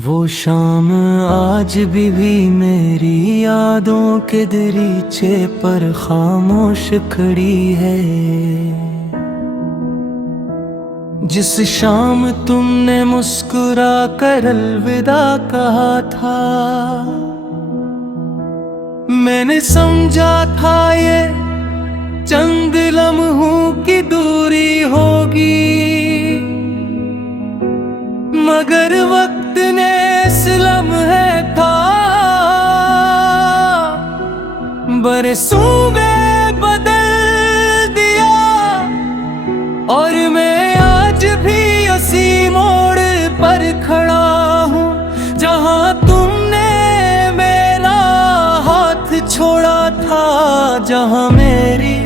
वो शाम आज भी मेरी यादों के दरीचे पर खामोश खड़ी है। जिस शाम तुमने मुस्कुरा कर अलविदा कहा था, मैंने समझा था ये चंद लम्हों की दूरी होगी, मगर वक्त ने इस लम्हे का बरसों में बदल दिया। और मैं आज भी उसी मोड़ पर खड़ा हूँ जहाँ तुमने मेरा हाथ छोड़ा था, जहाँ मेरी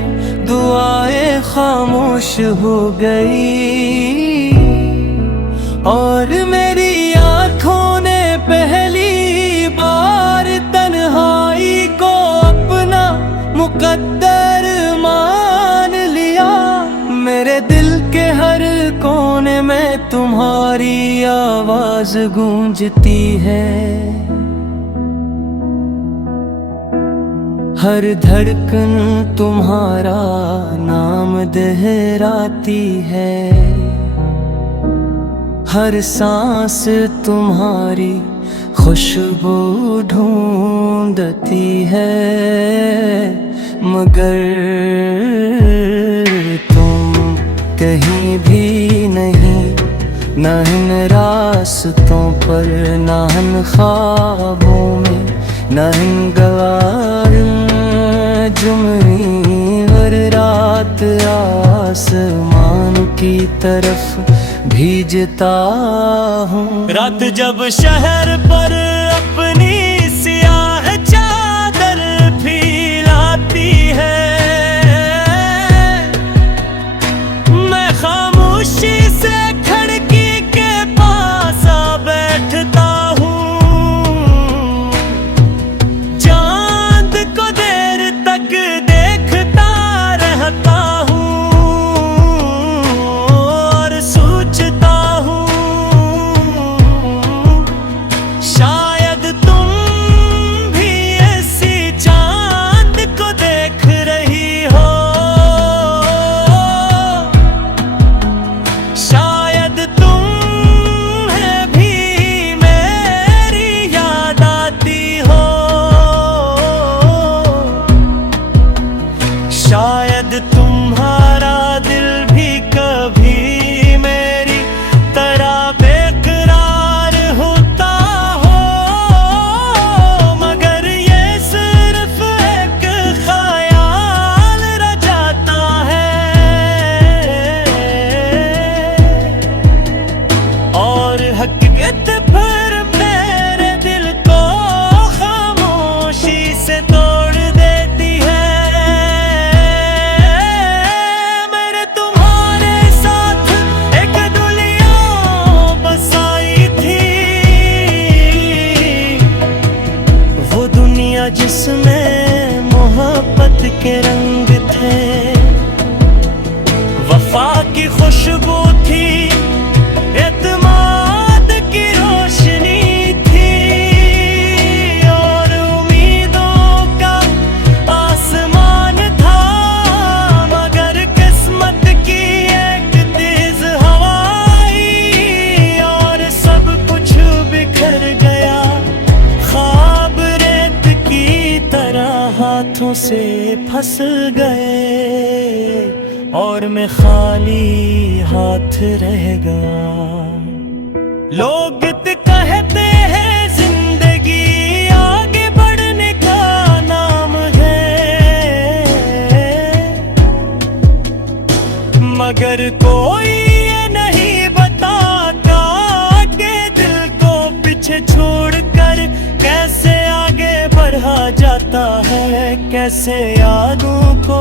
दुआएं खामोश हो गई और मेरी आँखों ने पहली बार तन्हाई को अपना मुकद्दर मान लिया। मेरे दिल के हर कोने में तुम्हारी आवाज गूंजती है, हर धड़कन तुम्हारा नाम दोहराती है, हर सांस तुम्हारी खुशबू ढूंढती है। मगर तुम कहीं भी नहीं, न इन रास्तों पर, न इन ख्वाबों में, न इन गवारों जुमरी हर रात आसमान की तरफ भीजता हूँ। रात जब शहर पर अपनी सियाह चादर फैलाती है, मैं खामोशी से खिड़की के पास आ बैठता हूँ, चांद को देर तक देखता रहता हूँ और सोचता हूँ शायद तुम भी ऐसी चांद को देख रही हो, शायद तुम्हें भी मेरी याद आती हो, शायद तुम्हारा दिल भी कभी मेरी तरह बेकरार होता हो। मगर ये सिर्फ एक ख्याल रह जाता है और हकीकत फिर मेरे दिल को खामोशी से तोड़ देती है। मेरे तुम्हारे साथ एक दुनिया बसाई थी, वो दुनिया जिसमें मोहब्बत के रंग थे, वफा की खुशबू थी, एतमाद की रोशनी थी और उम्मीदों का आसमान था। मगर किस्मत की एक तेज हवा आई और सब कुछ बिखर गया, ख्वाब रेत की तरह हाथों से फंस गए और मैं खाली हाथ रह गया। लोग कहते हैं जिंदगी आगे बढ़ने का नाम है, मगर कोई ये नहीं बताता कि दिल को पीछे छोड़कर कैसे आगे बढ़ा जाता है, कैसे यादों को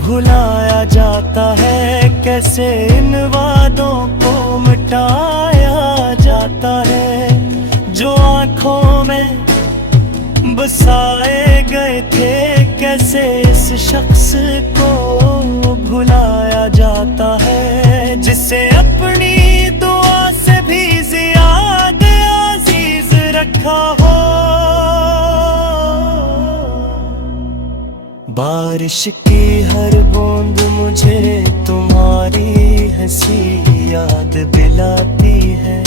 भुलाया जाता है, कैसे इन वादों को मिटाया जाता है जो आँखों में बसाए गए थे। कैसे इस शख्स को भुलाया जाता है जिसे अपनी दुआ से भी ज्यादा देखा हो। बारिश की हर बूंद मुझे तुम्हारी हंसी याद दिलाती है।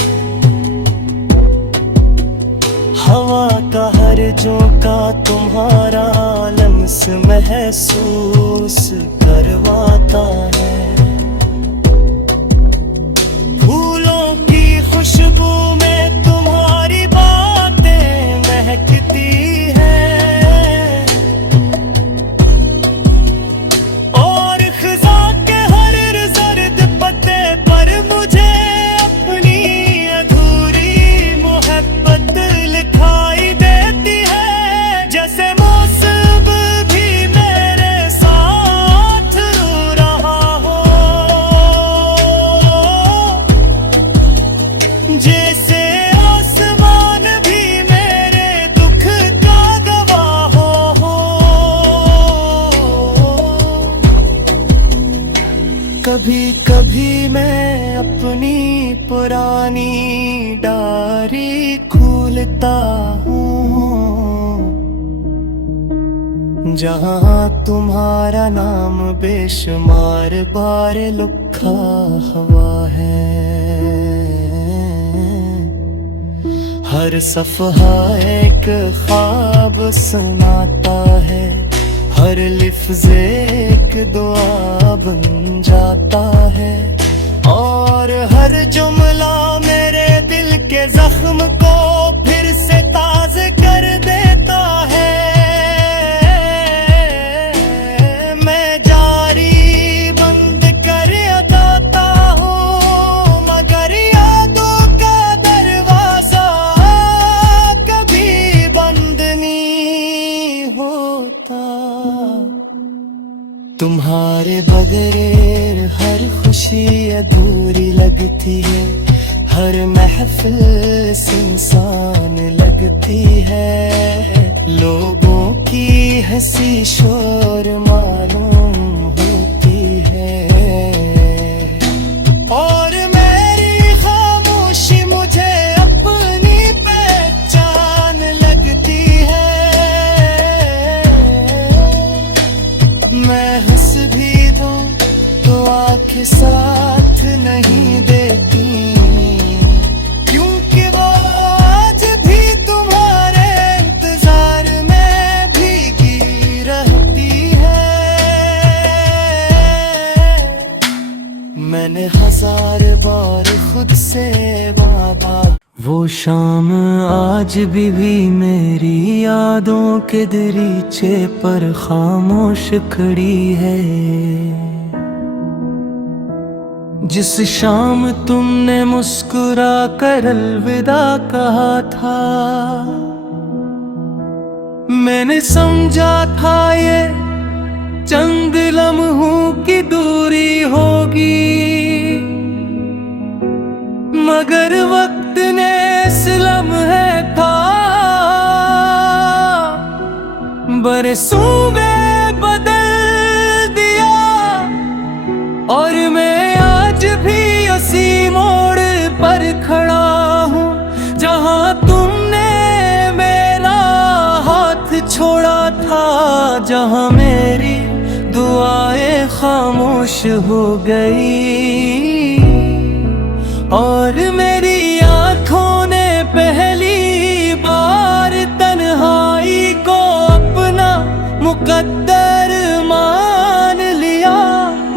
हवा का हर झोंका तुम्हारा लम्स महसूस करवाता है। फूलों की खुशबू में तुम्हारी बातें महकती हैं और खिज़ां के हर ज़र्द पत्ते पर मुझे अपनी अधूरी मोहब्बत लिखाई देती है। जैसे मौसम भी मेरे साथ रो रहा हो, जैसे आसमान भी मेरे दुख का गवाह हो। कभी कभी मैं अपनी पुरानी डायरी खोलता हूँ, जहाँ तुम्हारा नाम बेशुमार बार लिखा हुआ है। हर सफ़हा एक ख्वाब सुनाता है, हर लिफ्ज़ एक दुआ बन जाता है और हर जुमला मेरे दिल के जख्म को फिर से ताज़ा कर देता है। मैं जारी बंद कर जाता हूँ, मगर यादों का दरवाजा कभी बंद नहीं होता। तुम्हारे बगैर हर खुशी अधूरी लगती है, हर महफिल सुनसान लगती है। लोगों की हंसी शोर मालूम होती है और मेरी खामोशी मुझे अपनी पहचान लगती है। मैं हंस भी दूं तो आँखें साथ नहीं देती, क्योंकि वो आज भी तुम्हारे इंतजार में भीगी रहती है। मैंने हजार बार खुद से वादा। वो शाम आज भी मेरी यादों के दरीचे पर खामोश खड़ी है। जिस शाम तुमने मुस्कुरा कर अलविदा कहा था, मैंने समझा था ये चंद लम्हों की दूरी होगी, मगर वक्त ने इस लम्हे था बरसों में बदल दिया। और मैं आज भी उसी मोड़ पर खड़ा हूँ जहाँ तुमने मेरा हाथ छोड़ा था, जहाँ मेरी दुआएं खामोश हो गई और मेरी आँखों ने पहली बार तन्हाई को अपना मुकद्दर मान लिया।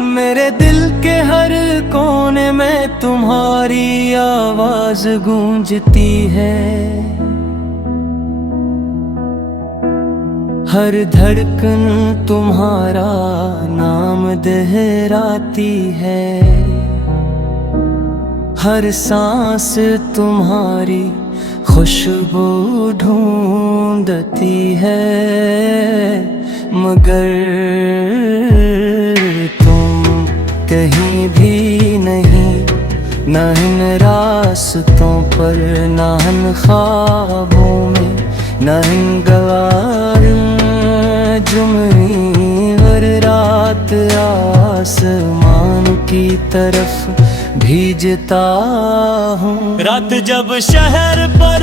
मेरे दिल के हर कोने में तुम्हारी आवाज गूंजती है, हर धड़कन तुम्हारा नाम दोहराती है, हर सांस तुम्हारी खुशबू ढूंढती है। मगर तुम कहीं भी नहीं, न इन रास्तों पर, न इन ख्वाबों में, न इन गवारों जुमरी हर रात आसमान की तरफ भीजता हूँ। रात जब शहर पर